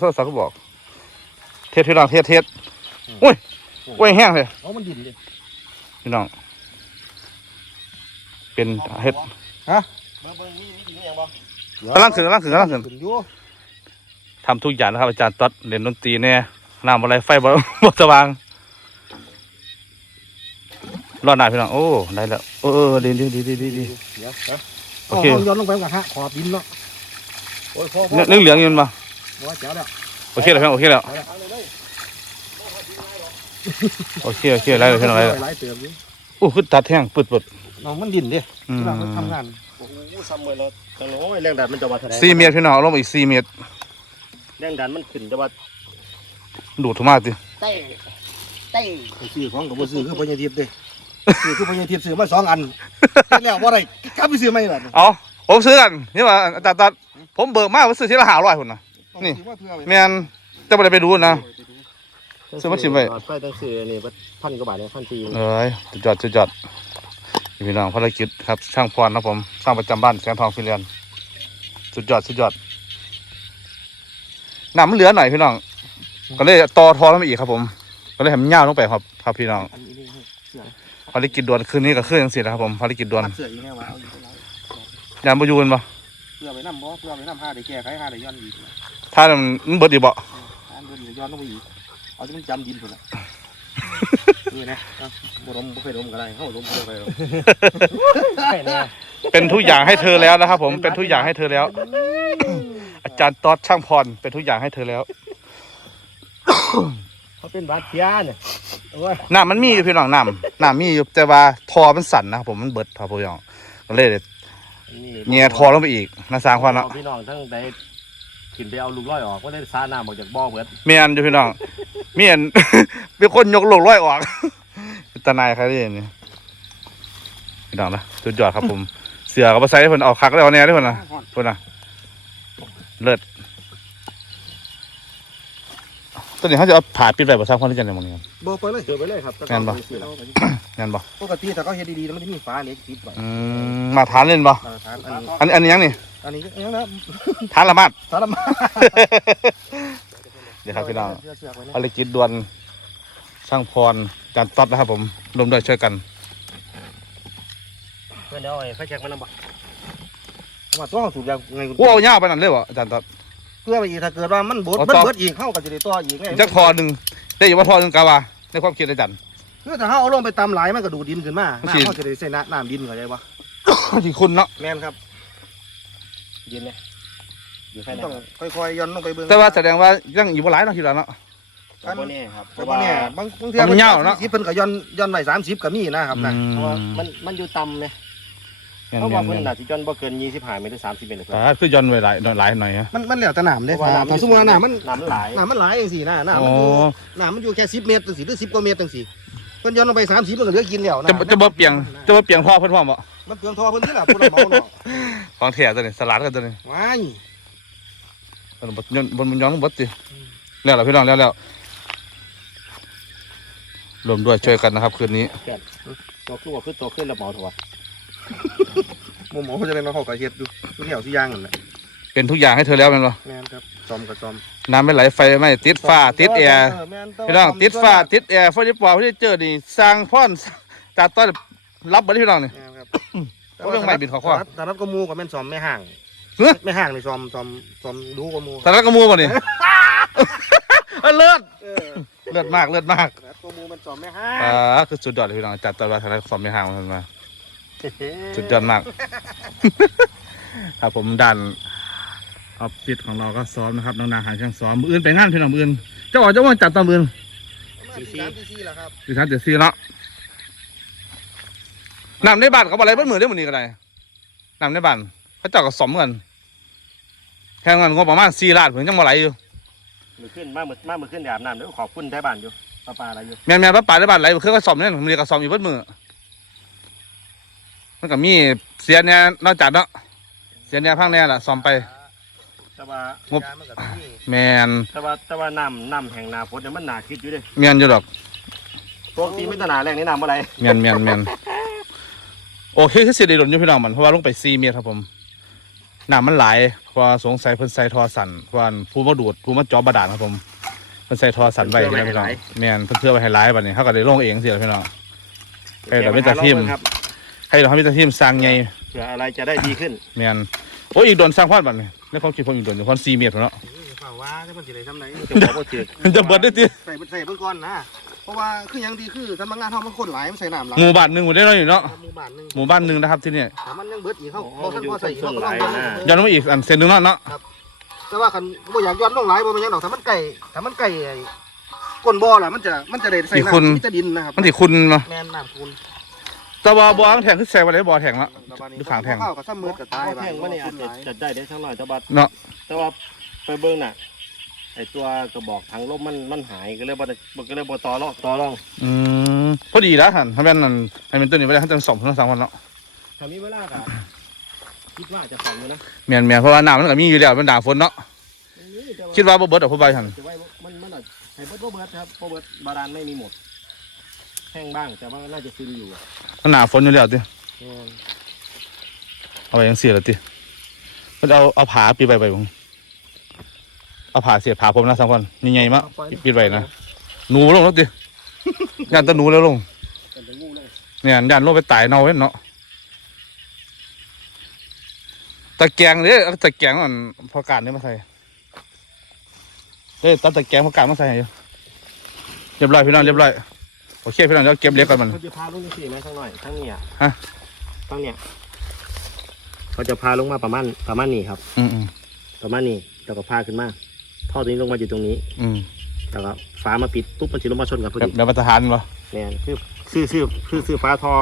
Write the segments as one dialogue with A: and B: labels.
A: โทรศัพท์ก็บอก เทสพี่น้องเทสเทสโอ้ยโอ้ยแห้งเลย
B: เอามันดินดิ
A: พี่น้อง เป็นเฮ็ด
B: ฮะ
C: เบิ่งเบิ่งมีมีดินอย่างบ่
A: กำลังขึ้นกำลังขึ้นกำลังขึ้น
B: ขึ้นอยู่
A: ทำทุกอย่างนะครับ อาจารย์ต๊อดเล่นดนตรีเนี่ยน้ำอะไรไฟบ่บ่สว่างรอดหน้าพี่น้องโอ้ได้แล้วเออเออดีดีดีดีดีดี
B: เดี๋ยวนะ
A: โอเคา
B: ย้อนลงไปกับฮะขอบดินเนาะโอ้ยพอพอ
A: เนื้อเหลืองๆอยืนมา
B: หัวเจ๋วแล้ว
A: โอเคแล้วพี่น้องโอเคแล้ว
B: เอาละเอาเลยเลย
A: โอเคโอเคได้เลยพี่น้องได้แล้ว
B: หลายเติมอยู่
A: โอ้คือตัดแห้งปึดปึด
B: น้องมันดินดิ
A: อืม
B: ที่เราทำงาน
C: โอ้โหซ้ำเมื่อเราจังโอ้ยแรงดันมันจะว่าเท่าไหร่
A: สี่เมตรพี่น้องเอาลงมาอีกสี่เมตร
C: แรงดันมันขึ้นจะว่า
A: ดูดถูกมากสิ
C: เต้เต้
B: ไปซื้อของกับบ่ซื้อคือพญาทิพย์เด้ซื้อคือพญาทิพย์ซื้อมาสองอันเฮ็ดแล้วบ่ได้กลับไปซื้อใหม่ล่ะ
A: เอาผมซื้อกันนี่ว่าอาจารย์ตัดผมเบิกมาผมซื้อที่ละห้าร้อยคนนะ นี่
B: ซื้อมาเพื่อไว้
A: แม่นจะไม่ได้ไปดูนะ ซื้อมาชิมไว้
C: ไปตั้งสี่นี่พันกว่าบาทเนี่ยพันสี่
A: เอ้ยจุดยอดจุดยอดนี่พี่น้องภารกิจครับ ช่างพรนะผมสร้างประจำบ้านแสงทองฟิเลียนสุดยอดสุดยอดน้ำมันเหลือหน่อยพี่น้อง ก็เลยต่อทอลงมาอีกครับผม ก็เลยให้มันยาวลงไปครับครับพี่น้อง
B: อันนี้นี่เสื้อ
A: ภารกิจด่วนคืนนี้ก็คืออย่างสินะครับผมภารกิจด่วน
B: เสื้ออีกแน่ว่าเอาอยู่แล้ว
A: ยามประยูนปะ
B: เพื่อไปนำบ่เพื่อไปนำห้าได้แก้ไขห้าได้ย้อนอีก
A: ถ้ามันเบิดดีบ่
B: อันเดินเดี๋ยวย้อนลงไปอีกเอาที่มันจำดินพุ่นละนี่นะเอาบ่ลมบ่เคยลมก็ได้เฮาลมบ่เคยลม
A: เป็นทุกอย่างให้เธอแล้วนะครับ ผมเป็นทุกอย่างให้เธอแล้ว อาจารย์ต๊อดช่างพรเป็นทุกอย่างให้เธอแล้ว
C: เขาเป็นบาดเทียเนี่ยโอ้ย
A: น้ำมันมีอยู่พี่น้องน้ำน้ำมีอยู่แต่ว่าทอมันสั่นนะครับผมมันเบิดครับพี่น้องก็เลยเงียทอลงไปอีกน่าสร้างความเนาะ
C: พี่น้องทั้งใด ขึ้นไปเอาลูกร้อยออกก็ได้ซาน้ำออกจากบ่อเบิด
A: เมียนอยู่พี่น้องเมียน เป็นคนยกโลกร้อยออกเป็นตาหนายใครได้ยังนี่พี่น้องนะสุดยอดครับผม เสือกับใส่เพิ่นเอาคักแล้วเอาแน่ได้เพิ่นนะเพิ่นนะเลิศตอนนี้เขาจะเอาผ่าปิดไปบ่สร้างความที่จะในหมองนี้ครับ
B: บ่ไปเลย
C: เจอไปเลยครับ
A: แม่นบ่
B: เอาไป
A: งั้นบ่
B: ปกติถ้าเขาเฮ็ดดีๆแล้วมันจะมีฝาเหล็กติดไว้
A: อืมมาทานเล่นบ่
B: มาตรฐานอันนี้
A: อันอันนี้ยังนี่
B: อันนี้ก็ยังนะ
A: ทานละมาด
B: สารมา
A: เดี๋ยวครับพี่น้อง
B: เชือกๆไว้นะ
A: ภารกิจด่วนช่างพรจานต๊อดนะครับผมรวมด้วยช่วยกัน
C: เพื่อนเดี๋ยวไอ้ไฟแช็กมันนำบ่
B: เอามาต้องสูบยางไง
A: โอ้เอายาวไปนั่นเลยวะอาจารย์ต๊อด
B: เพื่อไปอีกถ้าเกิดว่ามันบด
A: เอา
B: มัน
A: ต่อ
B: เบิดอีกเข้าก็จะได้ต่ออีกไง
A: จักทอหนึ่งได้อยู่ว่าทอหนึ่งกาวาในความคิดอาจารย์
B: คือถ้าเขาเอาลงไปตำหลายมันก็ดูดดินขึ้นมา
A: มันสิ
B: น้ำเขาจะได้ใส่น้ำน้ำดินเข้าใจปะ
A: ที่คุณเนาะ
B: แม่นครับ
C: เย็นเนี่ยอยู่แค่
B: มัน
C: นั้
B: ต้องค่อยๆย้อนลงไปเบิ่ง
A: แต่ว่าแสดงว่ายังอยู่บ่หลายเนาะคิดว่าเนาะ
C: ครับบ่แน่ครับเพ
B: แต่
C: ราะ
B: ว่า
C: ว่า
B: เนี่ยบางบางเที
A: มันยาวเนอะ
B: สิบเพิ่นก็ย้อนย้อนไว้สามสิบก็มีนะครับนะ
C: เพราะว่ามันมันอยู่ต่ำเนี่ย
A: แม่น
C: เพราะ
A: แม่
C: ว่านเพิ่น
A: แม่น
C: น่าสิจนบ่เกิน25เมตรหรือ30เมตรเลย
A: แต่คือย้อนไว้หลายหลายหน่อยฮะ
B: มันมันแล้วแต่น้ำ
C: เพ
B: เด้
C: ราะว่า
B: ถ้า
C: น้ำ
B: ถ้าสมมติว่าน้ำมัน
C: น้ำมันหลาย
B: น้ำมันหลายจังซี่นะน้ำ
A: อ๋
B: มันอยู่
A: อ
B: น้ำมันอยู่แค่สิบเมตรจังซี่หรือสิบกว่าเมตรจังซี่เพิ่นย้อนลงไปสามสิบมันก็เหลือกินแล้ว
A: จะ
B: น้ำ
A: จะบ่เปียงจะบ่เปียงพ่อเพิ่นพ่อมบ่
B: มันเปลืองทอเพิ่นที่ล่ะผู้รับเหมาเนาะ
A: ของแท้ตัวนี้สลัดกันตัวนี้
B: ว้าย
A: บนบนย้อนบนบนย้อนบดสิแล้วล่ะพี่น้องแล้วแล้วรวมด้วยช่วยกันนะครับ คืนนี้
C: ตัวขึ้นว่าขึ้นตัวขึ้นแล้วเหมาถั่ว
B: หมู่หมอเขาจะได้มาเข้ากับเฮ็ดอยู่ทุกแนวทุกอย่างนั่นแหละ
A: เป็นทุกอย่างให้เธอแล้วแม่นบ่
B: แม่นครับซ่อมก็ซ่อม
A: น้ำไม่ไหลไฟไหม่ติดฟ้าติดแอร์
B: แม่น
A: พี่น้องติดฟ้าติดแอร์เฟอร์นิเจอร์ที่เจอนี่สร้างพ่อนจากต้นรับบ่ได้พี่น้องนี่
B: แม่นครับ
A: เอาเรื่องใหม่บินขอข้อ
B: แต่รัดก็มูกับแม่นซ่อมไม่ห่าง
A: เฮ้ย
B: ไม่ห่างนี่ซ่อมซ่อมซ่อมดูก็มู
A: สารกระมูบ่นี่เออเลือด
B: เออ
A: เลือดมากเลือดมาก
B: รัดก็มูมันซ่อมไม่ห่าง
A: อ่าคือสุดยอดเลยพี่น้องจัดตอนว่าทางสอมไม่ห่างมันมา สุดยอดมาก ครับผมดันออฟฟิศของเราก็ซ้อมนะครับน้องนาหางช่างซ้อมมืออื่นไปงานพี่น้องมืออื่นเจ้าอ๋อเจ้าว่าจัดตอนมืออื่น
B: สี่สี่สี่แหละครับ
A: สี่ชั้นเจ็ดสี่เนาะ น้ำในบ้านเขาบอกอะไรบ้านมือได้หมดนี้ก็ได้น้ำในบ้านเขาเจ้าก็สมกันแค่เงินงบประมาณสี่ล้านผมยังบ่ไหลอยู่
C: มือขึ้นมามือมามือขึ้นอาบน้ำเดี๋ยวขอบคุณไทยบ้านอยู่ปลาปลาอะไรอยู่
A: แม่นแม่นป้าป่าในบ้านไหลเครื่องก็สมเนี่ยผมเรียกก็สมอยู่เบิดมือมันก็มีเสียเนี่ยนอกจากเนาะเสียเนี่ยพังเนี่ยแหละสมไป
C: แต่ว่า
A: งบ
B: ยามันก็มี
A: แมน
C: แต่ว่าแต่ว่าน้ำน้ำแห่งนาฝนเนี่ยมันหนาคิดอยู่เด้
A: แมนอยู่ดอก
C: ปกติไม่ตนาแรงนี่น้ำอะไร
A: แมนแมนแมนโอเคคือสิได้หล่นอยู่พี่น้องมันเพราะว่าลงไปสี่เมตรครับผมน้ำมันไหลายเพราะว่าสงสัยเพิ่นใส่ทอสั่นเพราะว่าผู้มาดูดผู้มาเจอบาดาลครับผมเพิ่นใส่ทอสั่นไว้พี่น้องพี่น้องแม่นเพิ่นเพื่อไว้ให้หลายบัดนี้เขาก็เลยลงเองสิล่ะพี่น้องเอ้ยเดี๋ยวไม่ตัดทิ่ม
C: ครับ
A: ให้เราทำให้ทีมสร้างไง
C: เผื่ออะไรจะได้ดีขึ้น
A: แม่นโอ้ยอีกโดนสร้างพอดบัดนี้ในความคิดผมอีกโดนอยู่คน4เมตรพุ่นเนาะ
B: ฝ่าว่าจะมันสิได้ทำไหน
C: จะบอกว่าถือ
A: มันจะเบิดได้ติ
B: ใส่ใส่เบิ่งก่อนนะเพ ราะว่าคือหยังดีคือสำนักงานเฮามันคนหลายมันใส่น้ำหลาย
A: หมู่บ้านหนึงหมู่ได้เนาะอยู่เนาะ
B: หมู่บ้านหนึง
A: หมู่บ้านหนึงนะครับที่นี่
B: แต่มันยังเบิดอีกเขา
C: โอ้
B: บ่ทัน
C: อยู่
B: พอใส่
C: ช่วง
B: เขาก็
C: ไห
B: ต้
C: น
B: อง
C: นะ
A: ย้อนลงมาอีกอันเส้นหนึงเนาะเนาะ
B: แต่ว่าคันบ่อยากย้อนลงหลายบ่เป็นหยังดอกถ้ามันไก่ถ้ามันไก่ไอ้ก้นบ่อล่ะมันจะมันจะได้ใส่น้ำที่จะดินนะครับ
A: มันสิคุณมา
B: แม่นน้ำคุณ
A: แต่ว่าบ่อแทงคือใส่ไว้ได้บ่อแทงละ ดูขางแทง
B: ข้าวกับซ้ำมือกับตาย
C: แท่งว่านี่อาจจะจะได้ได้ทั้งหน่อยแต่ว่า
A: เนาะ
C: แต่ว่าไปเบิ้งน่ะไอตัวกระบอกทางลมมันมันหายก็เลยบ่ได้ก็เลยบ่ต่อรองต่อรอง
A: อืมพอดีแล้วหั่นถ้าแม่นนั่นให้มันตัวนี้ไว้ได้ให้ตั้ง2ถึง3วันเนาะ
C: ถ้ามีเวลาก็คิดว่าจะฝังอยู่นะ
A: แม่นๆเพราะว่าน้ำมันก็มีอยู่แล้วมันด่าฝนเนาะคิดว่าบ่เบิดดอกผู้ใบหั่น
C: จะไว้มันมันอาจให้เบิดบ่เบิดครับบ่เบิดบาดาลไม่มีหมด แห้งบ้างแต่ว่าน่าจะซึมอยู่
A: มันหนาฝนอยู่แล้วติ
C: อืม
A: เอาไว้จังซี่ล่ะติมันเอาเอาผาปิดไว้ไว้บ่ เอาผาเสียดผาผมนะสักวันใหญ่ๆมาปิดไว้นะหนูลงแล้วติย่านแตะหนูแล้วลง
C: กันจะงูเลย
A: เนี่ยย่านลงไปตายเน่าเว้นเนาะตะแกรงเด้เอาตะแกรงมันพอการนี่มาใส่เด้ตัดตะแกรงพอการมาใส่ให้อยู่เรียบร้อยพี่น้องเรียบร้อยโอเคพี่น้องเดี๋ยวเก็บเล็กก่อนมัน
C: เขาจะพาลงจังซี่ไหมข้างหน่อยข้างนี้อะ
A: ฮะ
C: ข้างเนี้ยเขาจะพาลงมาประมาณประมาณนี้ครับ
A: อืมอืม
C: ประมาณนี้แล้วก็พาขึ้นมา ท่อตัวนี้ลงมาอยู่ตรงนี้
A: อืม
C: แล้วก็ฟ้ามาปิดปุ๊บมันจะลงมาชนกันพอ
A: แบบ
C: ดี
A: แบบมาตรฐานวะ
C: แน่นคือคือคือคือคือฟ้าทอ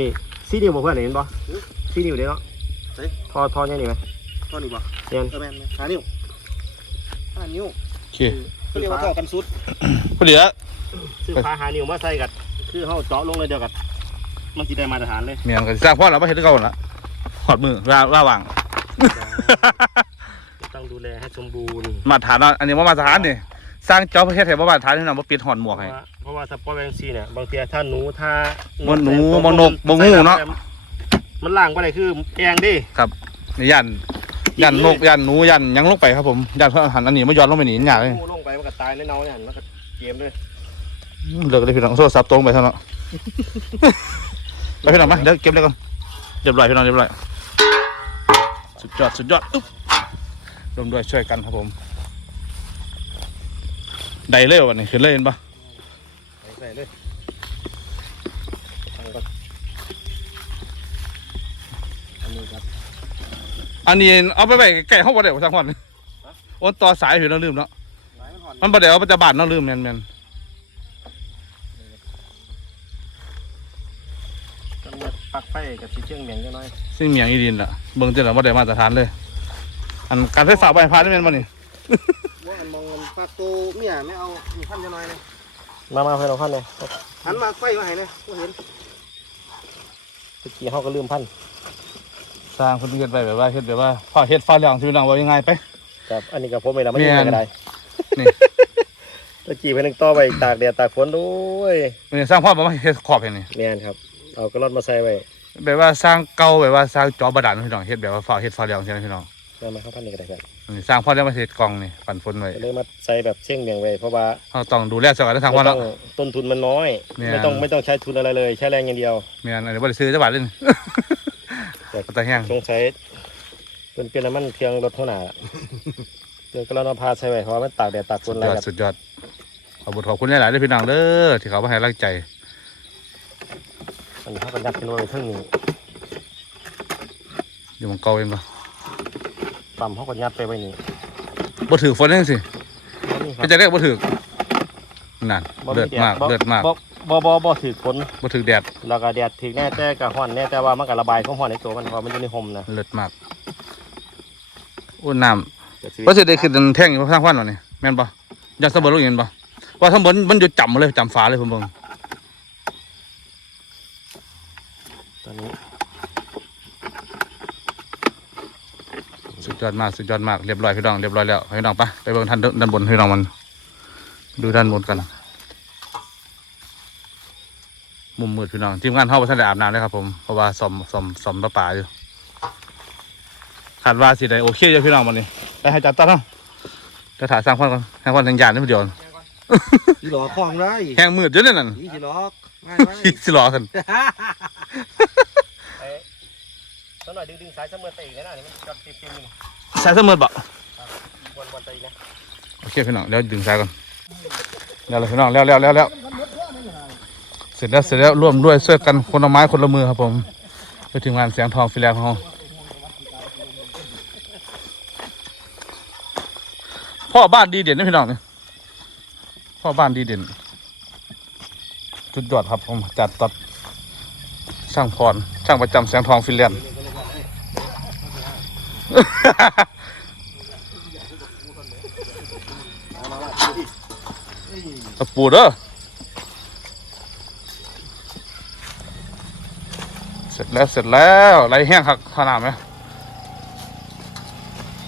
C: นี่ซีนิ้วบอกเพื่อนเห็นปะซีนิ้วเด้เนาะทอทอยังนี่ไหม
B: ท่อนี่บ่
C: เรียน
B: เออแม่นแม่นหานิ้วหานิ้ว
A: โอเค
B: เขาเรียกว่าท่อกันสุด
A: พอดีแล้ว
C: คือฟ้าหานิ้วมาใส่กันคือเขาเจาะลงเลยเดียวกันมันจะได้มาตรฐานเลย
A: เมียนก็สิสร้างพ่อเราไม่เห็นเก่าละหอดมือล่าล่าว่าง
C: ต้องดูแลให้สมบูรณ์
A: มาตรฐานเนาะอันนี้ว่ามาตรฐานนี่สร้างเจ้าประเทศไทยว่ามาตรฐานที่นำมาปิดหอนหม
C: เพ
A: วก
C: ราะ
A: ให้
C: ว่าเพราะว่าสปอร์ตแวงซีเนี่ยบางทีถ้าหนูถ้า
A: บ่หนู
C: ตัว
A: บ่นกบ่งูเนาะ
C: มันล่างไปไหนคือแองดิ
A: นี่ยันยันนกยันหนูยันหยังลงไปครับผมยันเพื่อหันอันนี้ไม่ย้อนลงไปหนีหยาเลย
C: งูลงไปมันก็ตายแน่นอนเนี่ยมันก็เกมเลย
A: เลิกเลยพี่น้องโทรศัพท์ตรงไปเท่านั้นไปพี่น้องมาเดี๋ยวเก็บเลยก่อนเรียบร้อยพี่น้องเรียบร้อยสุดยอดสุดยอดอึ๊บ รวมด้วยช่วยกันครับผม ได้เลยวันนี้ขึ้นเลยเห็นปะ
C: ใส่เลยอันนี้ก็อันนี้ครับ
A: อันนี้เอาไปไว้ใกล้ห้องบ่ได้บ่สักวันโอนต่อสายอยู่เนาะลืมเนาะ
B: หลายมันห่อน
A: มันบ่ได้เอาไปจะบาดเนาะลืมแม่นแม่น
C: ก็มีปลักไฟกับสีเชียงเหมียงจังน้อย
A: สิ่งเมียงอีดินล่ะเบิ่งจังได๋บ่ได้มาตรฐานเลย อันการไฟฟ้าบ่ให้ผ่านได้แม่นบ่นี่
B: ว่าอันมองมันฝากโตเมียไม่เอามีพันจะน้อยเลย
C: มามาเพื่อนเราพันเลย
B: หันมาไฟมาให้เลยก็เห็น
C: ตะกี้เขาก็ลืมพัน
A: สร้างเพิ่นเฮ็ดไว้แบบว่าเฮ็ดแบบว่าพอเฮ็ดฟ้าเหลืองพี่น้องว่ายังไงไป
C: ครับอันนี้กับผมไม่ได้ไม่
A: แม่
C: ยุ่ง
A: น
C: กันได้
A: นี่
C: ตะกี้เพิ่นนึงต่อไปตากแดดตากฝนด้วย
A: นี่สร้างพ่อบ่มาเฮ็ดขอบให้นี่
C: แม่นครับเอากระรอนมาใส่ไว้
A: แบบว่าสร้างเก่าแบบว่าสร้างจอบาดาลพี่น้องเฮ็ดแบบว่าฟ้าเฮ็ดฟ้าเหลืองใช่ไหมพี่น้อง
C: แล้วมาเข้าพันนี่ก็ได้ครับ
A: อันนี้สร้างพ่อได้มาเฮ็ดกล่องนี่ปั่นฝนไว้
C: ก็เลยมาใส่แบบเชียงเหมียงไว้เพราะว่า
A: เฮาต้องดูแลสวัสดิสร้างพ่อ
C: ไม่ต้
A: เนาะ
C: องต้นทุนมันน้อย
A: แม่น
C: ไม่ต้องไม่ต้องใช้ทุนอะไรเลยใช้แรงอย่างเดียว
A: แม่นอันนี้บ่ได้ซื้อจักบาทเลยนี่ก็ตะแห้ง
C: สงสัยเป็นเป็นน้ำมันเพียงรถเท่าหนาเดี๋ยวก็เราพาใช้ไว้เพราะว่ามันตากแดดตากฝ
A: สุ
C: น
A: ด
C: อะไร
A: ยอด
C: ครับ
A: สุดยอดขอบคุณขอบคุณหลายๆเลยพี่น้องเด้อที่เขามาให้กำลังใจ
C: อันนี้เขาก็ยัดเป็นไว้เทั้งนี้
A: อยู่หมองเก่าเองปะ
C: ปั๊มเขาก็ยัดไปไว้นี่
A: บ่ถือฝนจังสิ
C: นี่ครั
A: ก็
C: บ
A: จะเรียกบ่ถือนั่น
C: บ่
A: เลือดมาก
C: บ่
A: เลือดมาก
C: บ่บ่บ่บ่ถือฝน
A: บ่ถือแดด
C: แล้วก็แดดถึงแน่แต่กับห้อนแน่แต่ว่ามันก็ระบายของห้อนในตัวมันเพราะมันอยู่ในห่มนะ
A: เลือดมากโอ้น้ำว่าสิได้ขึ้นแท่งอยู่ทางควันหรอนี่แม่นปะยอดสมบูรณ์ลงเห็นปะว่าทั้งบนมันอยู่จำเลยจำฟ้าเลยผมเบิ่ง
C: ตอนนี้
A: สุด ยอดมากสุดยอดมากเรียบร้อยพี่น้องเรียบร้อยแล้วพี่น้องปะไปเบิ่งท่านด้านบนพี่น้องมัน ดูด้านบนกันมุมมืดพี่น้องทีมงานเข้าไปท่านได้อาบน้ำเลยครับผมเพราะว่าซ่อมซ่อมซ่อมประปาอยู่ขาดว่าสิได้โอเคอยู่พี่น้องวันนี้ไปให้จัดต้อนเนาะจะถ่ายสร้างคนก่อนให้คนทางยานนี่เดียว
B: ที่หลอกคล้องได้
A: แห้งมืดเยอะเนี่ยนั่น
B: ที่หลอกง่ายไหม
A: สิหลอกัน
C: ไอ้ สักหน่อยดึงดึงสายเสมอตีนะนี่มันจอดติดติดนี่
A: สายเสมอบ่
C: วันวันตีนะ
A: โอเคพี่น้องเดี๋ยวดึงสายก่อนแล้วเลยพี่น้องแล้วแล้วแล้วแล้วเสร็จแล้วเสร็จแล้วร่วมด้วยช่วยกันคนละไม้คนละมือครับผมไปถึงงานเสียงทองฟิลแลนด์ของเราพ่อบ้านดีเด่นนะพี่น้องเนี่ยพ่อบ้านดีเด่นจุดยอดครับผมจัดตัดช่างพรช่างประจำเสียงทองฟิลแลนด์ ตะปูเด้อเสร็จแล้วเสร็จแล้วไหลแห้งครับขนาดไหม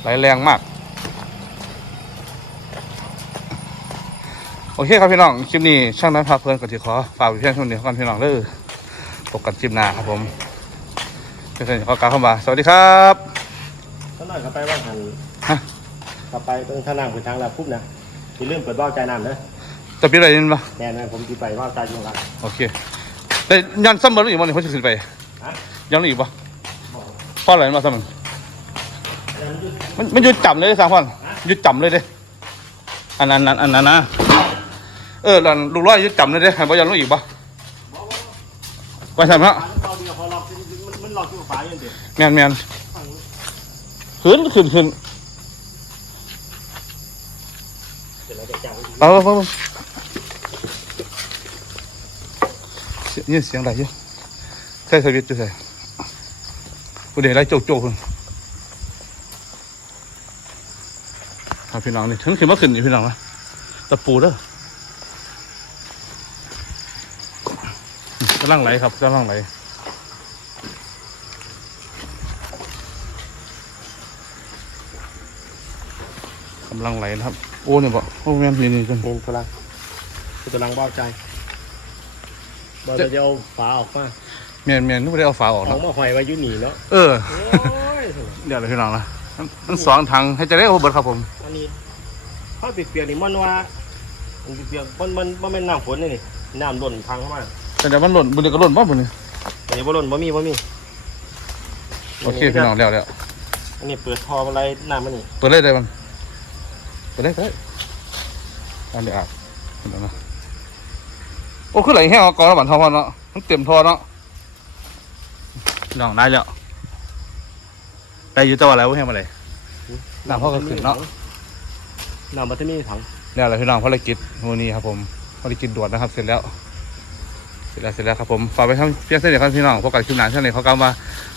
A: ไหลแรงมาก โอเคครับพี่น้องคลิปนี้ช่างนั้นพาเพลินกับที่ขอฝากไว้เพียงเท่านี้ก่อนพี่น้องเด้อพบกันคลิปหน้าครับผมเพื่อนๆขอกล่าวเข้ามาสวัสดีครับ
C: กหน่อยก็ไปว่าหัน
A: ฮะ
C: ก็ไปตรงทางน้ำคือทางแล้วปุ๊บนะอย่าลืมเปิดว่าวใจน้ำเด้อ
A: จะปิดอะไรนินปะ
C: แน่นอนผมจะไปว่าวใจอยู่หลัง
A: โอเคแต่ยันซ้ำบอลอีกวันนี้เขาจะขึ้นไป
C: ฮะ
A: ยังอีกปะเพราะอะไรมาซ้ำมันมันมันหยุดจับเลยเด้อสามพันหยุดจับเลยเด้อันนั้นอันนั้นอันนั้นนะเออแล้วลูกร้อยหยุดจับเลยเด้หันไปยันลูกอีกปะไปทำฮะ
C: เราเดียวพอเรามันมันหลอกอยู่ฝาอย่างเดียว
A: แมนแมน ขึ้นขึ้นขึ้น
C: เสร็จแล้วจะจับ
A: เอาเอาเอาเสียงนี่เสียงอะไรเยอะใช่สวิตช์จะใส่กูเดี๋ยวไรโจกโจกคุณครับพี่น้องนี่ถึงขึ้นมาขึ้นอยู่พี่น้องนะตะปูเด้อกำลังไหลครับกำลังไหล กำลังไหลนะครับ โอ้เนี่ยบอกโอ้แม่นนี่นี่จน
C: เห็นกำลังคือกำลังว่าวใจเราจะเอาฝาออกมา
A: แม่นแม่นไม่ได้เอาฝาออก
C: เอา
A: เนาะ
C: มาหอยไว้อยุ่หนีเนาะ
A: เออ
C: โอ้ย
A: เดี๋ยวเลยพี่น้องนะมันมันสองทางให้จะได้โอเบิร์ตครับผม
C: อันนี้ถ้าเปียกๆนี่มันว่ามันเปียกมันมันมันเป็นน้ำฝนนี่นี่น้ำล้นพังเข้ามา
A: แต่เดี๋ยวมันหล่นบุญเดี๋ยวก็หล่นบ้างบุญนี่
C: อันนี้บ่ล้นบ่มีบ่มี
A: โอเคพี่น้องแล้วแล้ว
C: อันนี้เปิดทออะไรน้ำมันนี่
A: เปิดเลยได้มัน เปิดเลยเปิดเลยอันเดี๋ยวอาบเดี๋ยวนะโอ้ขึ้นไหลแห้งเอาก่อนแล้วบันทอพอเนาะมันเต็มทอเนาะพี่น้องได้แล้วได้อยู่แต่ว่าอะไรวะแห้งมาเลยน้ำเขาก็ขึ้นเนาะ
C: น้ำมันจะมีถัง
A: เนี่ยแหละพี่น้องภารกิจวันนี้ครับผมภารกิจด่วนนะครับ เสร็จแล้ว เสร็จแล้วเสร็จแล้วครับผมฝากไปทำเพียงเส้นเดียวกันพี่น้องพบกันคลิปหน้าเช่นนี้เขากล่าวมา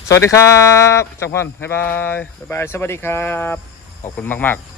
A: สวัสดีครับจังพอนบ๊ายบาย
C: บ๊ายบายสวัสดีครับ
A: ขอบคุณมากๆ